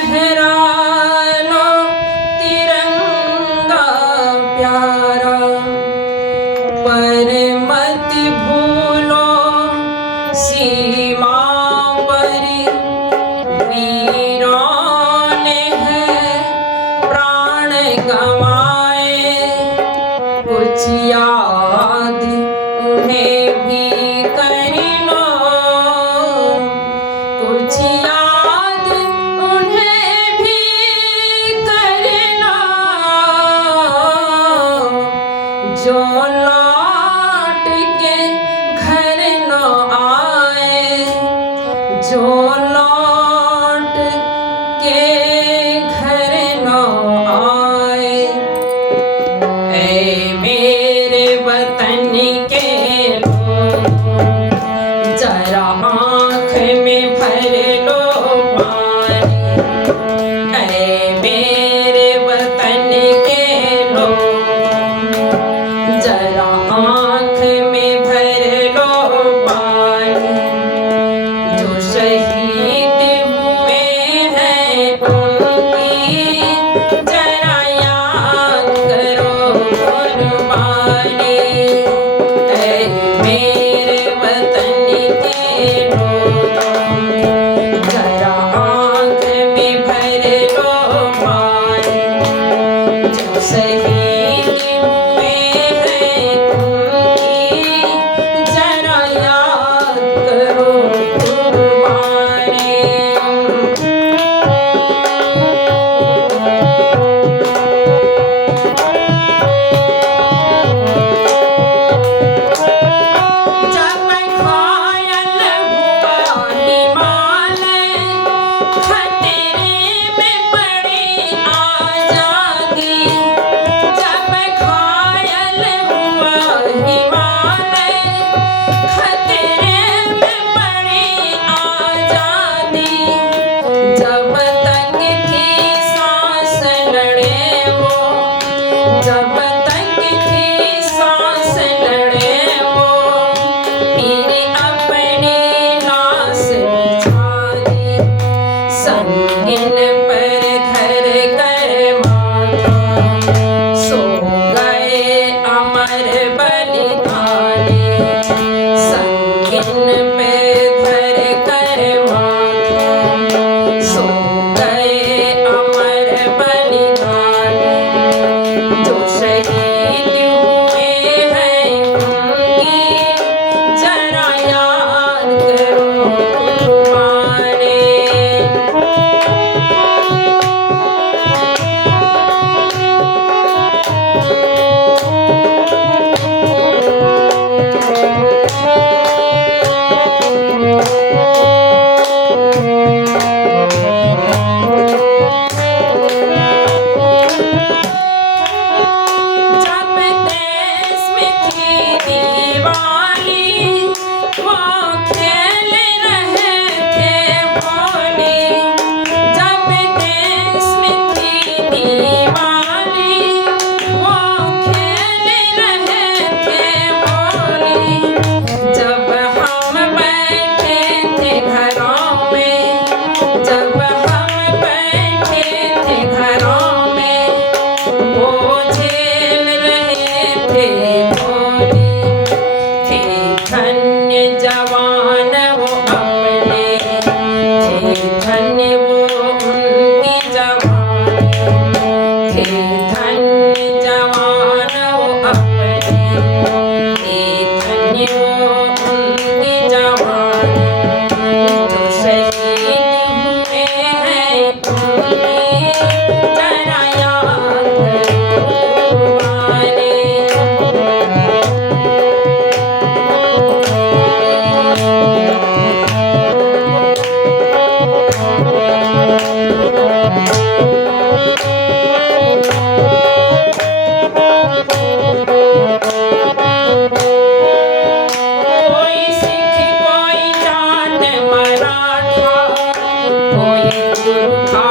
लहरा लो तिरंगा प्यारा, पर मत भूलो सीमा पर वीरों ने है प्राण गंवाए। कुछ याद उन्हें भी कर लो, कुछ याद उन्हें भी कर लो, जो लौट के घर न आए, जो लौट के घर न आए। ऐ मेरे वतन के लोगों, जरा आँख में भर लो पानी। ऐ मेरे वतन के लोगों, जरा आँख में भर लो पानी। जो शहीद हुए हैं उनकी जरा याद करो कुर्बानी। ऐ मेरे वतन के लोगों, जरा आँख में भर लो पानी। जो शहीद हुए हैं उनकी जरा याद करो कुर्बानी। जब घायल हुआ हिमालय, खतरे में पड़ी आजादी। जब घायल हुआ हिमालय, खतरे में पड़ी आजादी। जब तक थी सांस लड़े वो, जब तक थी सांस लड़े वो, फिर अपनी लाश बिछा दी। संगीन पर धर कर माथा, सो गए अमर बलिदानी। संगीन पे धर कर माथा, सो गए अमर बलिदानी। जो शहीद हुए हैं उनकी जरा याद करो कुर्बानी। जब देश में थी दिवाली, वो खेल रहे थे होली। जब देश में थी दिवाली, वो खेल रहे थे होली। जब हम बैठे थे घरों में, जब हम बैठे थे घरों में, वो झेल रहे थे गोली। थे धन्य जवान वो अपने, थे धन्य वो उनकी जवानी। थे धन्य जवान वो अपने, थे धन्य वो उनकी जवानी। जो शहीद हुए हैं उनकी जरा याद करो कुर्बानी। कोई सिख, कोई जाट मराठा, कोई गुरखा